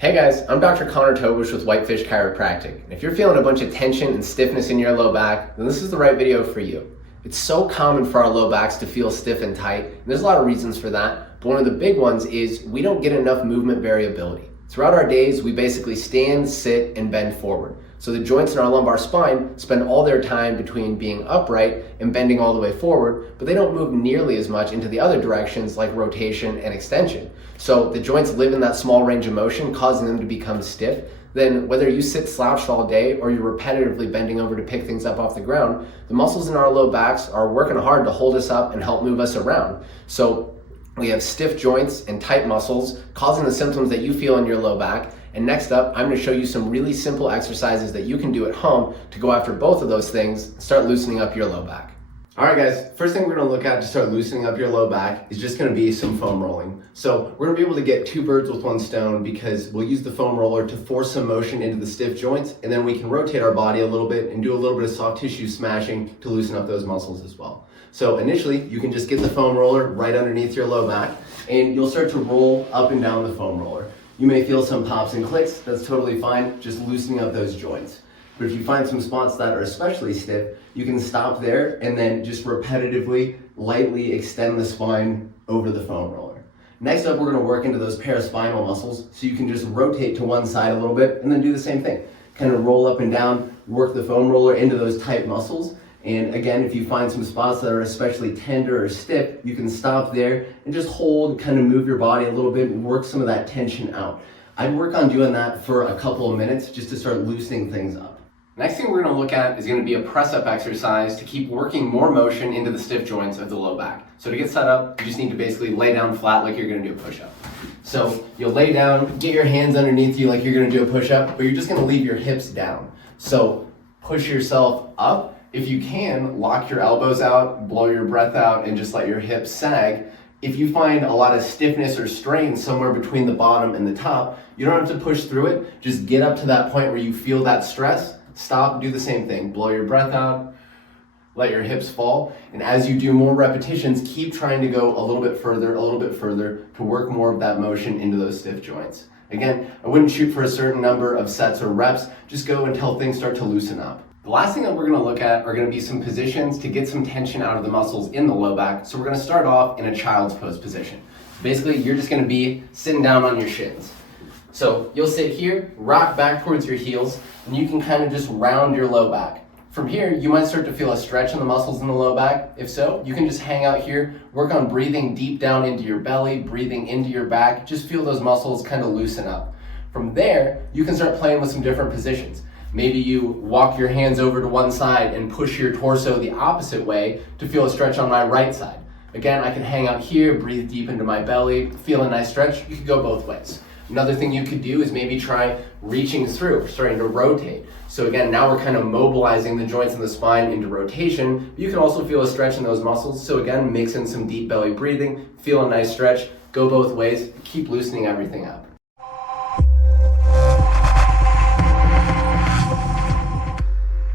Hey guys, I'm Dr. Tobisch with Whitefish Chiropractic. And if you're feeling a bunch of tension and stiffness in your low back, then this is the right video for you. It's so common for our low backs to feel stiff and tight, and there's a lot of reasons for that, but one of the big ones is we don't get enough movement variability. Throughout our days, we basically stand, sit, and bend forward. So the joints in our lumbar spine spend all their time between being upright and bending all the way forward, but they don't move nearly as much into the other directions like rotation and extension. So the joints live in that small range of motion, causing them to become stiff. Then whether you sit slouched all day or you're repetitively bending over to pick things up off the ground, the muscles in our low backs are working hard to hold us up and help move us around. So we have stiff joints and tight muscles causing the symptoms that you feel in your low back. And next up, I'm going to show you some really simple exercises that you can do at home to go after both of those things and start loosening up your low back. All right guys, first thing we're going to look at to start loosening up your low back is just going to be some foam rolling. So we're going to be able to get two birds with one stone because we'll use the foam roller to force some motion into the stiff joints, and then we can rotate our body a little bit and do a little bit of soft tissue smashing to loosen up those muscles as well. So initially, you can just get the foam roller right underneath your low back, and you'll start to roll up and down the foam roller. You may feel some pops and clicks, that's totally fine, just loosening up those joints. But if you find some spots that are especially stiff, you can stop there and then just repetitively, lightly extend the spine over the foam roller. Next up, we're gonna work into those paraspinal muscles, so you can just rotate to one side a little bit and then do the same thing. Kind of roll up and down, work the foam roller into those tight muscles. And again, if you find some spots that are especially tender or stiff, you can stop there and just hold, kind of move your body a little bit and work some of that tension out. I'd work on doing that for a couple of minutes just to start loosening things up. Next thing we're going to look at is going to be a press-up exercise to keep working more motion into the stiff joints of the low back. So to get set up, you just need to basically lay down flat like you're going to do a push-up. So you'll lay down, get your hands underneath you like you're going to do a push-up, but you're just going to leave your hips down. So push yourself up. If you can, lock your elbows out, blow your breath out, and just let your hips sag. If you find a lot of stiffness or strain somewhere between the bottom and the top, you don't have to push through it. Just get up to that point where you feel that stress, stop, do the same thing. Blow your breath out, let your hips fall. And as you do more repetitions, keep trying to go a little bit further to work more of that motion into those stiff joints. Again, I wouldn't shoot for a certain number of sets or reps, just go until things start to loosen up. The last thing that we're going to look at are going to be some positions to get some tension out of the muscles in the low back. So we're going to start off in a child's pose position. Basically, you're just going to be sitting down on your shins. So you'll sit here, rock back towards your heels, and you can kind of just round your low back. From here, you might start to feel a stretch in the muscles in the low back. If so, you can just hang out here, work on breathing deep down into your belly, breathing into your back, just feel those muscles kind of loosen up. From there, you can start playing with some different positions. Maybe you walk your hands over to one side and push your torso the opposite way to feel a stretch on my right side. Again, I can hang out here, breathe deep into my belly, feel a nice stretch. You could go both ways. Another thing you could do is maybe try reaching through, starting to rotate. So again, now we're kind of mobilizing the joints in the spine into rotation. You can also feel a stretch in those muscles. So again, mix in some deep belly breathing, feel a nice stretch, go both ways, keep loosening everything up.